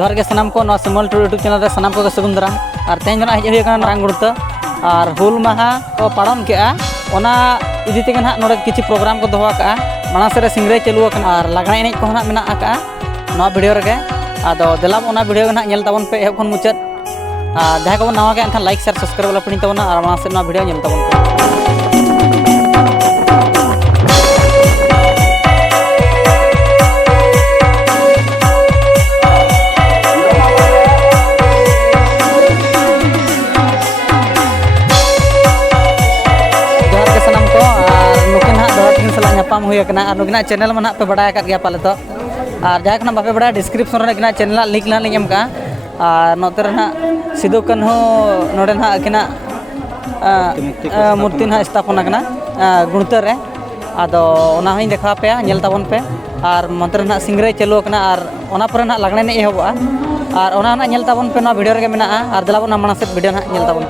जोहार के सनाम को सिमल टुडू यूट्यूब चैनल सनाम को सगुन दाराम और तेज हज हुई मारंग गुड़ता और हुल माहा को पालन के इदी तेगे ना नोड़े किसी प्रोग्राम को दोहा का मानस रे सिंगरे चालू और लागना एनेज को ना मेना का नवा वीडियो रे आदो देलाम ओना वीडियो ना नेल ताबन पे एहब खन मुचाद जहां को नवा के एनखान लाइक शेयर सब्सक्राइब वाला पड़ी ताबना और मानस ना वीडियो नेल ताबन पे नापाम हुई नुकिना चैनल में ना पे बड़ा गया पाले तो और जहाँ को बापे बड़ा डिस्क्रिप्शन में चैनल लिंक ना लिंक एमका और नोते ना सिदु कान्हू नोडे ना अकिना मूर्ति ना स्थापना कना गुणता रे आदो ओना हई देखा पे नेल ताबन पे और मंत्र ना सिंगरे चालू कना और ओना पर ना लागने ने एहबा और ओना ना नेल ताबन पे ना वीडियो रे मेना और दलाबो ना मानस वीडियो ना नेल ताबन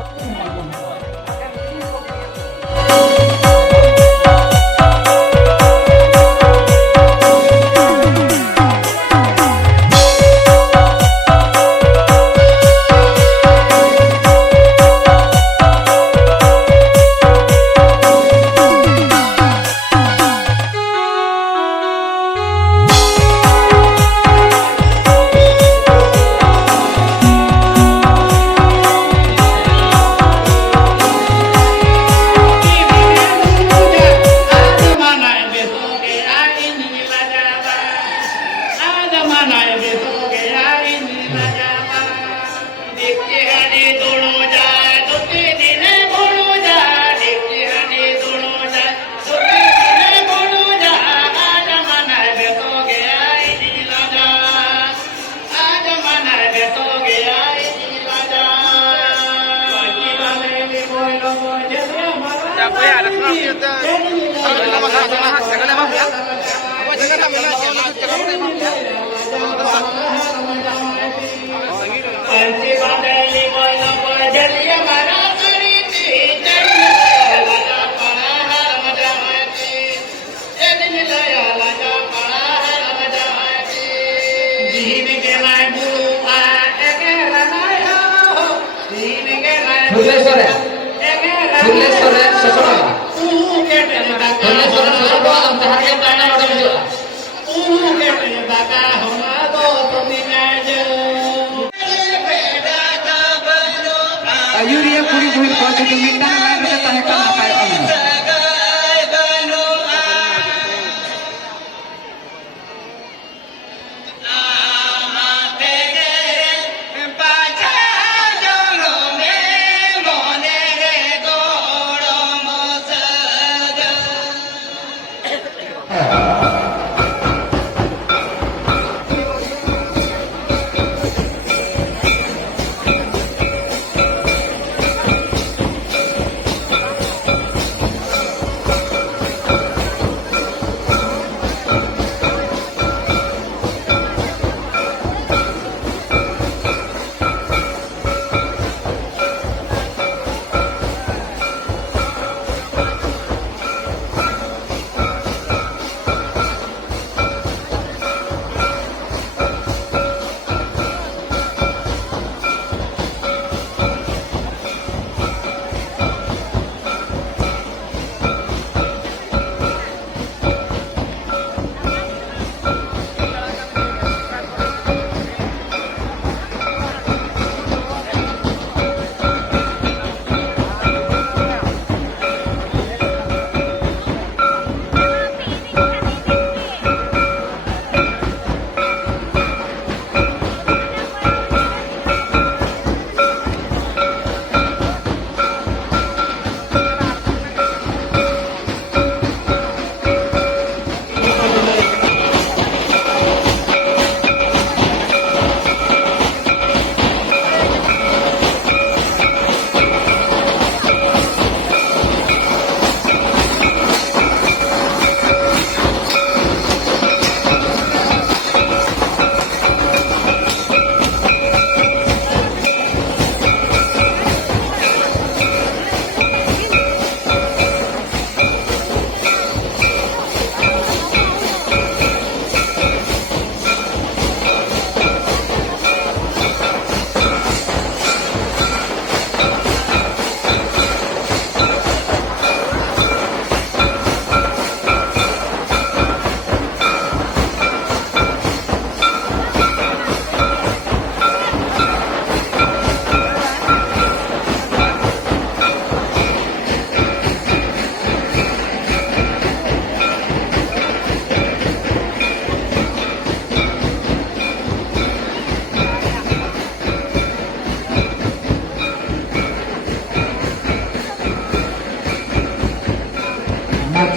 Ayuria puri buil ko sa tuminda na tahe ka na kayo ang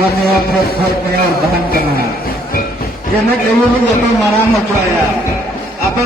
Babojola Babojola bahan kena. Enej ayuh lu jatuh marang macaya. Apa